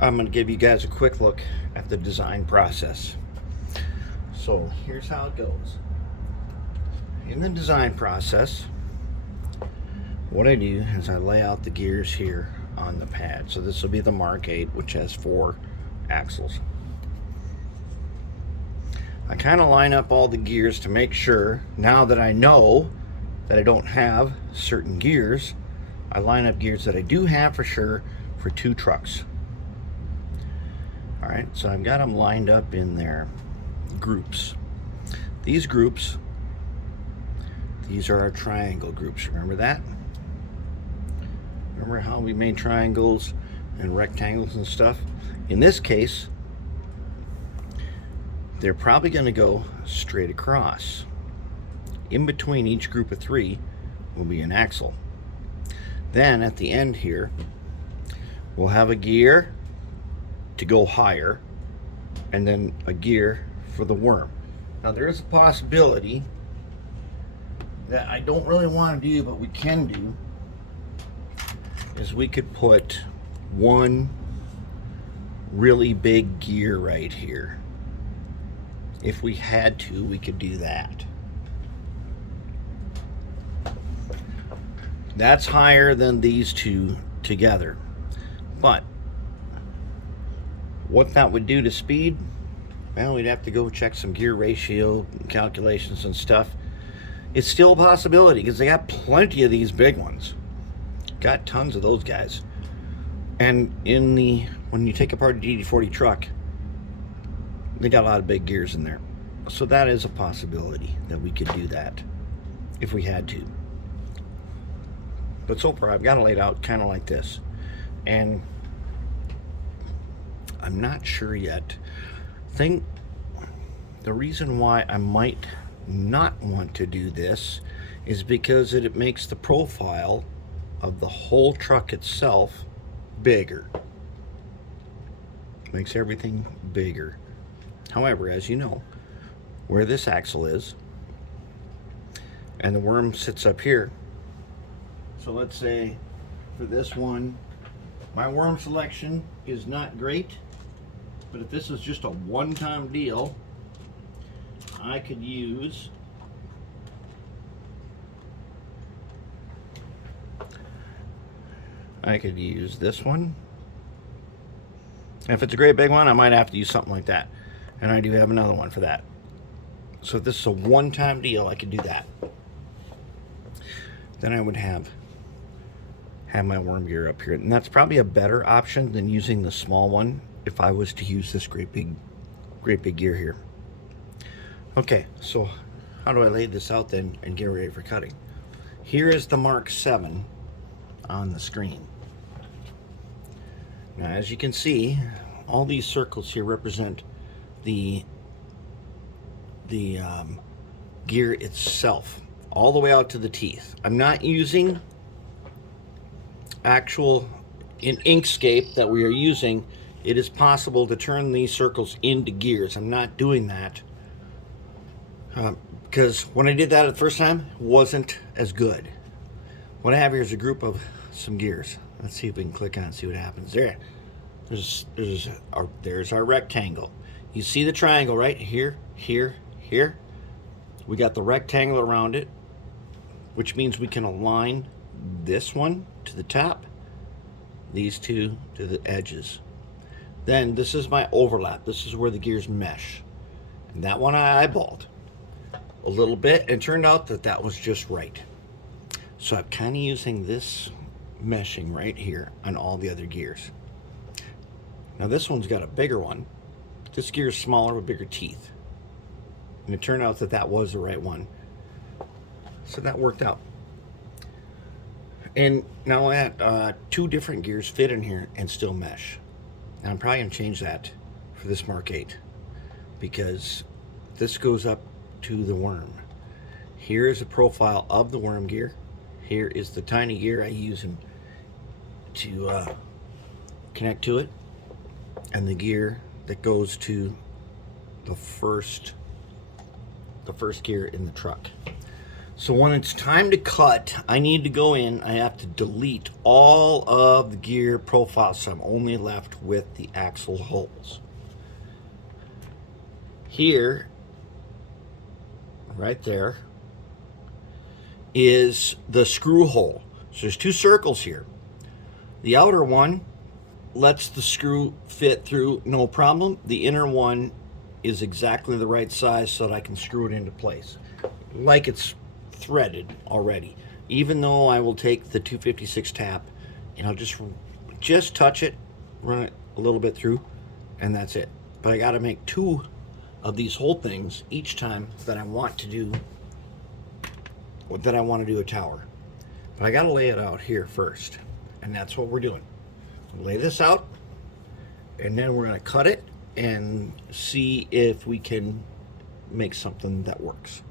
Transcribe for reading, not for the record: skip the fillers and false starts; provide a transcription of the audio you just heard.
I'm going to give you guys a quick look at the design process. So here's how it goes. In the design process, what I do is I lay out the gears here on the pad. So this will be the Mark 8, which has 4 axles. I kind of line up all the gears to make sure, now that I know that I don't have certain gears, I line up gears that I do have for sure for 2 trucks. All right, so I've got them lined up in their groups. These groups, these are our triangle groups. Remember that? Remember how we made triangles and rectangles and stuff? In this case, they're probably going to go straight across. In between each group of 3 will be an axle. Then at the end here, we'll have a gear to go higher, and then a gear for the worm. Now there is a possibility that I don't really want to do, but we can do, is we could put one really big gear right here. If we had to, we could do that. That's higher than these 2 together. But what that would do to speed, well, we'd have to go check some gear ratio calculations and stuff. It's still a possibility because they got plenty of these big ones. Got tons of those guys. And when you take apart a DD40 truck, they got a lot of big gears in there. So that is a possibility that we could do that if we had to. But so far I've got it laid out kind of like this. And I'm not sure yet. The reason why I might not want to do this is because it makes the profile of the whole truck itself bigger. Makes everything bigger. However, as you know, where this axle is and the worm sits up here, so let's say for this one, my worm selection is not great, but if this is just a one-time deal, I could use this one. And if it's a great big one, I might have to use something like that. And I do have another one for that. So if this is a one-time deal, I could do that. Then I would have my worm gear up here. And that's probably a better option than using the small one if I was to use this great big gear here. Okay, so how do I lay this out then and get ready for cutting? Here is the Mark 7 on the screen. Now, as you can see, all these circles here represent the gear itself, all the way out to the teeth. I'm not using actual in Inkscape that we are using. It is possible to turn these circles into gears. I'm not doing that because when I did that the first time, it wasn't as good. What I have here is a group of some gears. Let's see if we can click on and see what happens. There's our rectangle. You see the triangle right here, here, here. We got the rectangle around it, which means we can align this one to the top, these 2 to the edges. Then this is my overlap. This is where the gears mesh. And that one I eyeballed a little bit, and it turned out that that was just right. So I'm kind of using this meshing right here on all the other gears. Now this one's got a bigger one. This gear is smaller with bigger teeth. And it turned out that that was the right one. So that worked out. And now that 2 different gears fit in here and still mesh. Now I'm probably going to change that for this Mark 8 because this goes up to the worm. Here is a profile of the worm gear. Here is the tiny gear I use to connect to it, and the gear that goes to the first gear in the truck. So when it's time to cut, I need to go in, I have to delete all of the gear profiles, so I'm only left with the axle holes. Here, right there, is the screw hole. So there's two circles here. The outer one lets the screw fit through no problem. The inner one is exactly the right size so that I can screw it into place. Like it's threaded already. Even though I will take the 256 tap and I'll just touch it, run it a little bit through, and that's it. But I gotta make two of these whole things each time that I want to do a tower. But I gotta lay it out here first, and that's what we're doing. Lay this out, and then we're gonna cut it and see if we can make something that works.